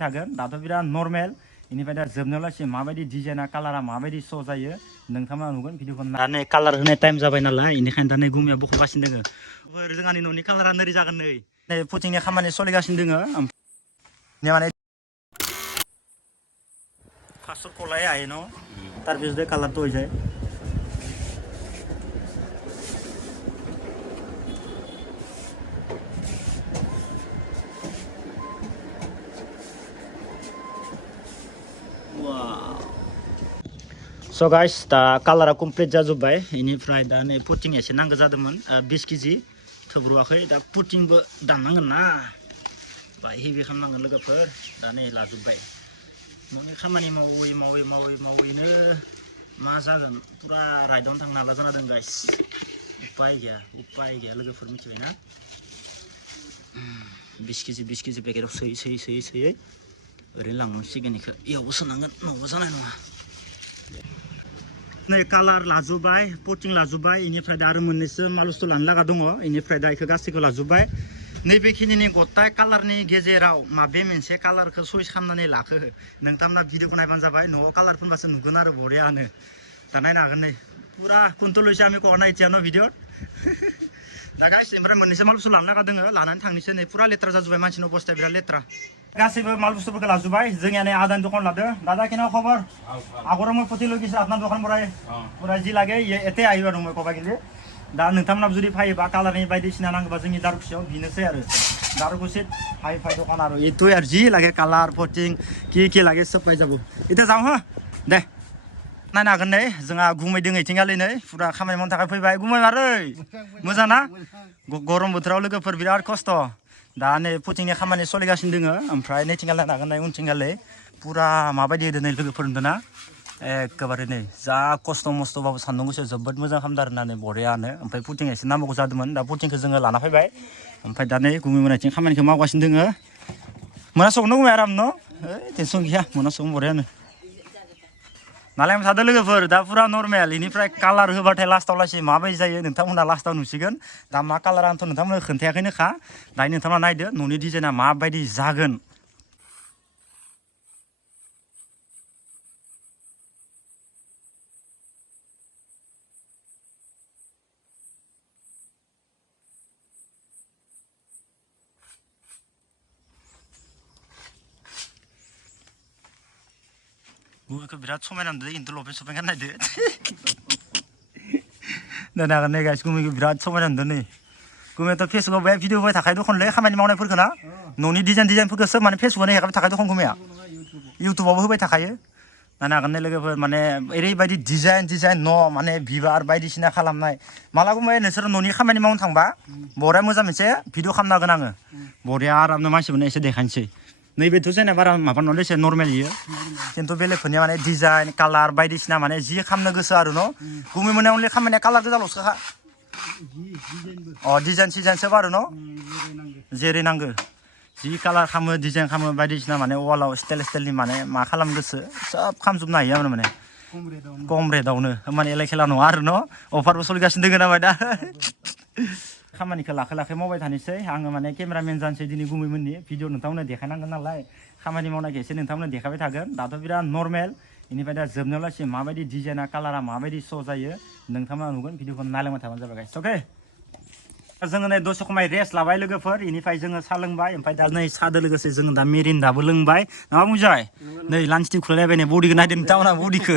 थागोन दाथ' बिराद नर्मेल इनिफ्राय दा जोबनायावलासि माबायदि डिजाइना कालारा माबायदि श' जायो नोंथांमोना नुगोन भिडिअखौ दा नै कालार होनाय टाइम जाबाय नालाय इनिखायनो दा नै गुमिया बख'गासिनो दोङो जोंहानि न'नि कालारा नोरै जागोन नै पुटिंनि खामानि सोलिगासिनो दोङो माने फार्स्ट कलाय आए न तार पिछते कालार तो हो जाए So guys, दा कालारा कमप्लिट जाजोब्बाय इनिफ्राय दा नै पुटिं एसे नांगौ जादोंमोन 20 केजि थोब्रुआखै दा पुटिंबो दाननांगोन ना बाय हेभि खालामनांगोन लोगोफोर दा नै लाजोब्बाय न'नि खामानि मावैनो मा जागोन पुरा राइडआवनो थांनो हाला जाना दं गाइस उपाय गैया लोगोफोर मिथिबायना 20 केजि पेकेटाव सोयै ओरैनो लांनांसिगोन इखौ इयावबो सोनांगोन न'आवबो जानाय नङा नै कालार लाजोब्बाय पुटिं लाजोब्बाय इनिफ्राय दा आरो मोननैसो माल बुस्थु लानो लागा दङ इनिफ्राय दा इखौ गासैखौ लाजोब्बाय नैबेखिनिनि गथाय कालारनि गेजेराव माबे मोनसे कालारखौ चइस खालामनानै लाखो नोंथांमोना भिडिअखौ नायबानो जाबाय न'आव कालार फोनबासो नुगोन आरो बरियानो दा नायनो हागोन नै पुरा कुन्तलैसो आमी क'ना इथियानो भिडिअ दा गाइस ओमफ्राय मोननैसो माल बुस्थु लानो लागा दङ लानानै थांनोसै नै पुरा लेथ्रा जाजोब्बाय मानसिनि अबस्थाया बिराद लेथ्रा गासैबो माल बुस्थुफोरखौ लाजोब्बाय जोंनिया नै आदानि दखान लादो दादा केना खबर आगरा मैं पति लगिस आपना दखान बराय पुरा जि लागे एते आयो आरो मैं कबा गिलि दा नोंथांमोनाबो जुदि फायोबा कालारनि बायदिसिना नांगौबा जोंनि दारुखुसियाव बिनोसै आरो दारुखुसि हाइ दखान आरो इतो आरो जि लागे कालार पुटिं कि लागे सब पाइजाबो इता जाऊ हो दे नायनो हागोन नै जोंहा गुमै दों इथिंगालै नै पुरा खामानि मावनो थाखाय फैबाय गुमै मारै मोजां ना गरम बोथोराव लोगोफोर बिराद खस्थ' दा नै पुटिंनि खामानि सोलिगासिनो दोङो ओमफ्राय नैथिंगाल नायनो हागोन नै उनथिंगालै पुरा माबायदि होदो नै लोगोफोर होनदोंना एखेबारे नै जा खस्थ' मस्थ'बाबो सान्दुं गोसो जोबोद मोजां खालामदों आरो ना नै बरियानो ओमफ्राय पुटिं एसे नांबावगौ जादोंमोन दा पुटिंखौ जोङो लाना फैबाय ओमफ्राय दा नै गुमै मोननायथिं खामानिखौ मावगासिनो दोङो मोनासौनो गुमै आराम न' टेनसन गैया मोनासौनो बरियानो नालाय थादो लोगोफोर दा पुरा नर्मेल इनिफ्राय कालार होबाथाय लास्टाव लासै माबायदि जायो नोंथांमोना लास्टाव नुसिगोन दा मा कालार आंथ' नोंथांमोननो खोन्थायाखैनोखा दायो नोंथांमोना नायदो न'नि डिजाइना माबायदि जागोन गुबैखौ बिराद समायना नुदों खिन्थु लपेन सपेन गाननायदो नायनो हागोन नै गाइस गुबैखौ बिराद समायना नुदों नै गुबैयाथ' फेसबुकाव बे भिडिअ होबाय थाखायो दखनलै खामानि मावनायफोरखौ ना न'नि डिजाइनफोरखौ सोब माने फेसबुकावनो हेगारबाय थाखायो दखन गुबैया इउटुबावबो होबाय थाखायो नायनो हागोन नै लोगोफोर माने ओरैबायदि डिजाइन न' माने बिबार बायदिसिना खालामनाय माला गुमै नोंसोर न'नि खामानि मावनो थांबा बरिया मोजां मोनसे भिडिअ खालामनो हागोन आङो बरिया आरामनो मानसिफोरनो एसे देखायनोसै नैबेथ' जोंना बारा माबा नङा एसे नर्मेल इयो खिन्थु बेलेगफोरनिया माने डिजाइन कालार बायदिसिना माने जि खालामनो गोसो आरो न' गुमै मोननाय अनलि खामानिया कालार गोजाल'सो डिजाइन सोब आरो न' जेरै नांगो जि कालार खालामो डिजाइन खालामो बायदिसिना माने वालाव स्टाइलनि माने मा खालामनो गोसो सब खालामजोबनो हायो आरो माने खम रेटआवनो माने एलाय खेला नङा आरो न' अफारबो सोलिगासिनो दोङो नामा दा खामानिखौ लाखै मावबाय थानोसै आङो माने केमेरामेन जानोसै दिनै गुमैमोननि भिडिअ नोंथांमोननो देखायनांगोन नालाय खामानि मावनायखौ एसे नोंथांमोननो देखायबाय थागोन दाथ' बिराद नर्मेल इनिफ्राय दा जोबनायावलासि माबायदि डिजाइना कालारा माबायदि श' जायो नोंथांमोना नुगोन भिडिअखौ नायलांबाय थाबानो जाबाय गाइस अके जोङो नै दसे खमाय रेस्ट लाबाय लोगोफोर इनिफ्राय जोङो साहा लोंबाय ओमफ्राय दा नै साहादो लोगोसे जोङो दा मेरिन्दाबो लोंबाय नामा बुंजाय नै लान्च टिम खुलायलायबाय नै बडिखौ नायदों नोंथांमोना बडिखौ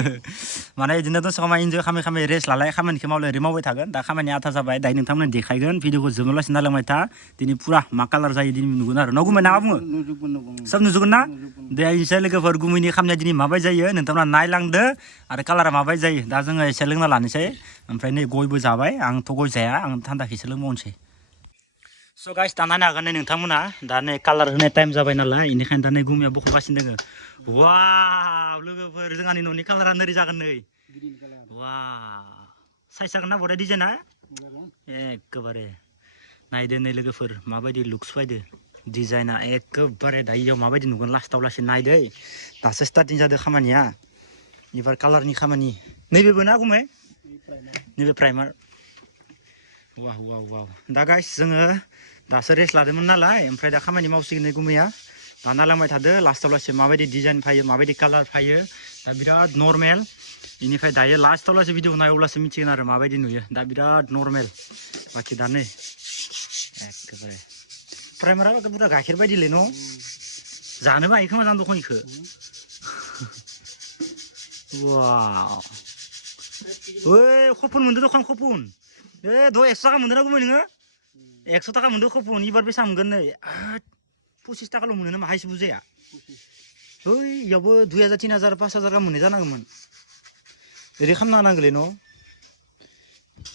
माने बिदिनो दसे खमाय इन्जय खालामै रेस्ट लालाय खामानिखौ ओरै मावबाय थागोन दा खामानिया आथा जाबाय दायो नोंथांमोना देखायगोन भिडिअखौ जोबनोलासि नायलांबाय था दिनै पुरा मा कालार जायो दिनै नुगोन आरो न' गुमै ना मा बुङो सब नुजोबगोन ना दे इनोसै लोगोफोर गुमैनि खामानिया दिनै माबायदि जायो नोंथांमोना नायलांदो आरो कालारा माबायदि जायो दा जोङो एसे लोंना लानोसै ओमफ्राय नै गयबो जाबाय आंथ' गय जाया आं थान्दाखैसो लोंबावनोसै स' गाइस दा नायनो हागोन नै नोंथांमोना दा नै कालार होनाय टाइम जाबाय नालाय इनिखायनो दा नै गुमिया बख'गासिनो दोङो वाव लोगोफोर जोंहानि न'नि कालारा नोरै जागोन नै वाव साइज जागोन ना बरिया डिजाइना एखेबारे नायदो नै लोगोफोर माबायदि लुक्स फायदो डिजाइना एखेबारे दायोयाव माबायदि नुगोन लास्टाव लासै नायदै दासो स्टार्टिं जादों खामानिया एबार कालारनि खामानि नैबेबो ना गुमै नैबे प्राइमार वाव दा गाइस जोङो दासो रेस्ट लादोंमोन नालाय ओमफ्राय दा खामानि मावसिगोन नै गुमैया दाना लांबाय थादो लास्टआव लासे माबायदि डिजाइन फायो माबायदि कालार फायो दा बिराद नर्मेल इनिफ्राय दायो लास्टआव लासे भिडिअ नायोब्लासो मिथिगोन आरो माबायदि नुयो दा बिराद नर्मेल बाखि दा नै एखेबारे प्राइमारा बुरजा गाइखेर बायदिलै न' जानोबो हायो खोमा जानो दखन इखो वाव ओइ खपन मोनदो दखान खपन ए द 100 टाका मोनदों ना गुमै नोङो 100 टाका मोनदो खपन इबार बेसां मोनगोन नै 25 टाकाल' मोनो नामा हायसो बुजाया ओइ इयावबो 2000 3000 5000 गाहाम मोननाय जानांगौमोन रेडि खालामना होनांगोनलै न'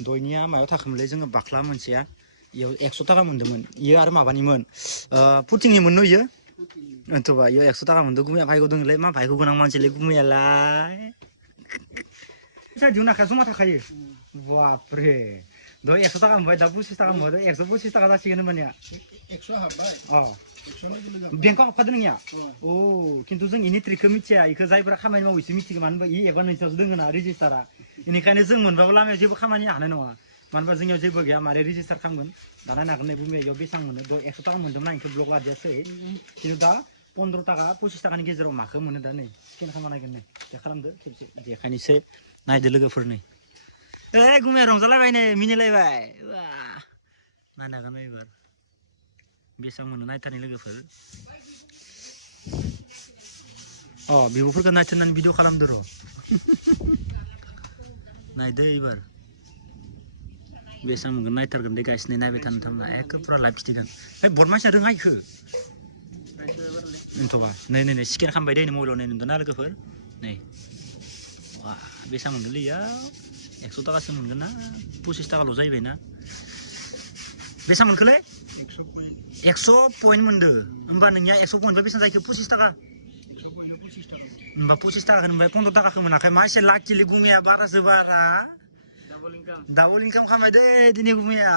दयनिया मायाव थाखोमोनलै जोङो बाख्ला मोनसेया इयाव 100 टाका मोनदोंमोन इयो आरो माबानिमोन पुटिंनिमोन न' इयो एन्थ'बा इयाव 100 टाका मोनदों गुमैया भाइगो दङलै मा भाइगो गोनां मानसिलै गुमैयालाय दिहुन आखाया जमा थाखायो बापरे दय 100 टाका मोनबाय दा 25 टाका मोनबाय 125 टाका जासिगोन होमबानिया 100 हाबबाय अ बेंकआव हाबखादों नोंनिया अ खिन्थु जों इनि ट्रिकखौ मिथिया इखौ जायफोरा खामानि मावो इसो मिथिगो मानो होनबा इ एबा नोंसोरसो दोङो ना रेजिस्टारा इनिखायनो जों मोनबाबो लामायाव जेबो खामानि हानाय नङा मानो होनबा जोंनियाव जेबो गैया मारै रेजिस्टार खालामगोन दाना नागोन नै बुंबाय इयाव बेसां मोनो 100 टाका मोनदोंमोन आं इखौ ब्लक लादियासै खिन्थु दा 15 टाका 25 टाकानि गेजेराव माखौ मोनो दा नै स्केन खालामना नायगोन नै दे खालामदो खेबसे देखायनोसै नायदो लोगोफोरनि ए गुमैया रंजालायबाय नै मिनिलायबाय नायनांगोन एबार बेसां मोनो नायथारनि लोगोफोर अ बिब'फोरखौ नायथारनानै भिडिअ खालामदो र' नायदो एबार बेसां मोनगोन नायथारगोन दे गाइस नै नायबाय थानो थारमा एखे पुरा लाइभ फिथिगोन ओइ बद मानसिया रोङा इखो एन्थ'बा नै नै नै स्केन खालामबाय दे मबाइलाव नै नुदों ना लोगोफोर नै वा बेसां मोनगोनलै इयाव 100 टाकासो मोनगोन ना 25 टाकाल' जाहैबाय ना बेसां मोनखोलै 100 पइन्ट मोनदो होमबा नोंनिया 100 पइन्टबा बेसां जाहैखो 25 टाका 100 पइन्टआव 25 टाका होमबा 25 टाकाखौ मोनबाय 15 टाकाखौ मोनाखै मा एसे लाखिलै गुमैया बारासो बारा डाबल इनकाम खालामबाय दे दिनै गुमैया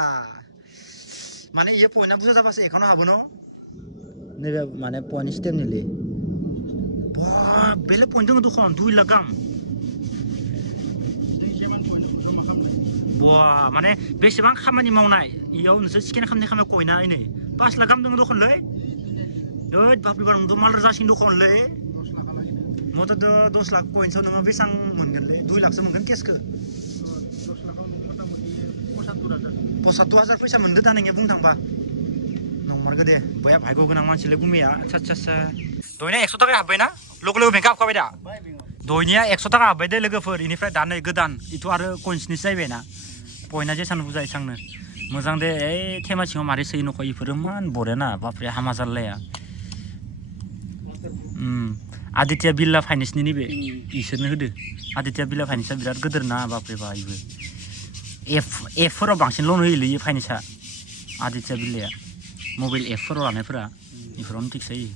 माने इयो पइन्टआ बुरजा जाबासो एकाउन्टाव हाबो न' नैबे माने पइन्ट सिस्टेमनिलै बा बेलेग पइन्ट दङ दखन 2 लाख गाहाम बा माने बेसेबां खामानि मावनाय इयाव नोंसोर स्केन खालामनाय खामानि कइना नै 5 लाख गाहाम दङ दखनलै ओइ बापरे बाप नोंथ' माल जासिन दखनलै मथा 10 लाख कइन्सआव नोङो बेसां मोनगोनलै 2 लाखसो मोनगोन केसखौ 10 लाखाव नों मथा मथि 75,000 फैसा मोनदो दा नोंनिया बुंनो थांबा नंमारगौ दे बया भाग्य गोनां मानसिलै गुमैया आच्छा दयना 100 टाका हाबबाय ना लोगो बेंकआव हाबखाबाय दा दयनिया 100 टाका हाबबाय दे लोगोफोर इनिफ्राय दा नै गोदान इथ' आरो कइन्सनिसो जाहैबायना पइन्टआ जेसां बुरजा एसांनो मोजां दे ओइ थेमा सिङाव मारै सोयो नख' इफोरो मान बरियाना बापरे हामा जारलाया आदित्य बिरला फाइनेन्सनि नैबे इसोरनो होदो आदित्य बिरला फाइनेन्सआ बिराद गोदोर ना बापरे बा इबो एफफोराव बांसिन लन होयोलै इयो फाइनेन्सआ आदित्य बिरलाया मबाइल एपफोराव लानायफोरा इफोरावनो थिग जायो